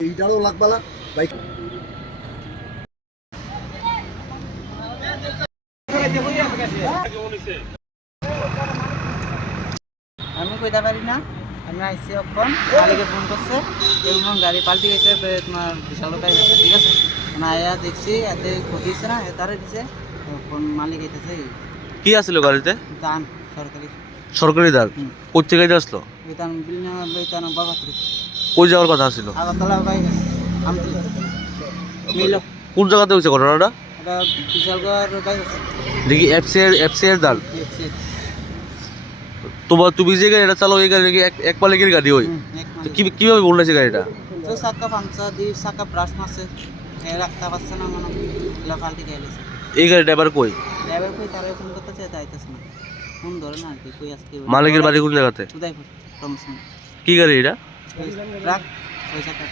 এইটারও লাগবালা bike আমি কইতে পারি না আমি আইসি অক্ষণ মালিকে ফোন করছে এরকম গাড়ি পাল্টি গেছে তোমার বিশাল লোকাই গেছে ঠিক আছে? মানে আয়া দেখছি এতে ক্ষতি হচ্ছে না তারে দিছে ফোন মালিক আইতেছে কি আসছিল গাড়িতে? দান সরকারি। সরকারি দাগ হুম। কোথ থেকে আসলো? বেতন বিলিনা বেতন বাবাত্রি কই যাওয়ার কথা ছিল? আগরতলা কোন জায়গাতে হয়েছে ঘটনাটা? দেখি এফসি এর এফসি এর দাগ তোমার তুমি যে গাড়িটা চালো এই গাড়ি এক মালিকের গাড়ি ওই? কীভাবে বললেছে গাড়িটা? চাকা পাংচার দিয়ে চাকা ব্রাশ মারছে। এ রাখতে পারছে না মানে গেলেছে এই গাড়ি ড্রাইভার কই? ড্রাইভার কই তারা ফোন করতে চাই যাইতেছে না। ফোন ধরে না আর কি কই আজকে মালিকের বাড়ি কোন জায়গাতে? উদয়পুর কি গাড়ি এটা? ট্রাক ছয় চাকা